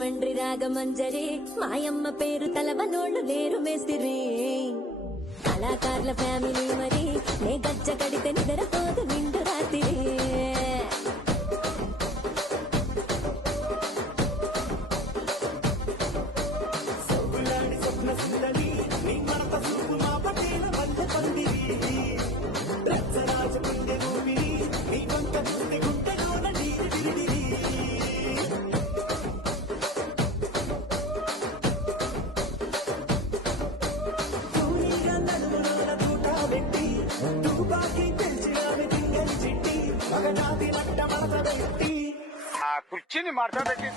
రాజమండ్రి రాగమంజరి మాయమ్మ పేరు తలవనోళ్ళు లేరు మేస్తిరి కళాకారుల ఫ్యామిలీ మరి నే గజ్జ కడితే నిద్రపోదు నిండు రాత్రి కుర్చీని మడత పెట్టి